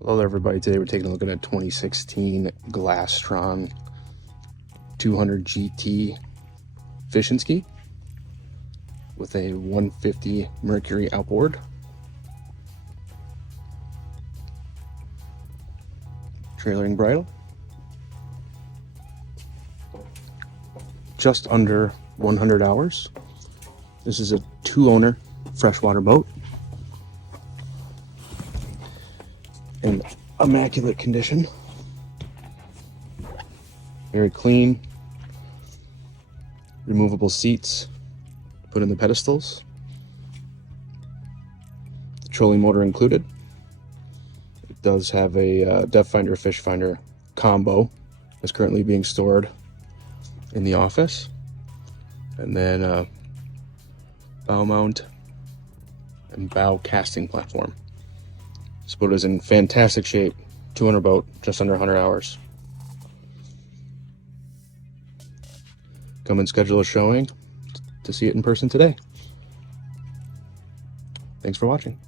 Hello there everybody, today we're taking a look at a 2016 Glastron 200GT fishing ski with a 150 Mercury outboard. Trailering bridle. Just under 100 hours. This is a 2-owner freshwater boat. In immaculate condition. Very clean. Removable seats put in the pedestals. The trolling motor included. It does have a depth finder fish finder combo that's currently being stored in the office. And then a bow mount and bow casting platform. This boat is in fantastic shape. 200 boat, just under 100 hours. Come and schedule a showing to see it in person today. Thanks for watching.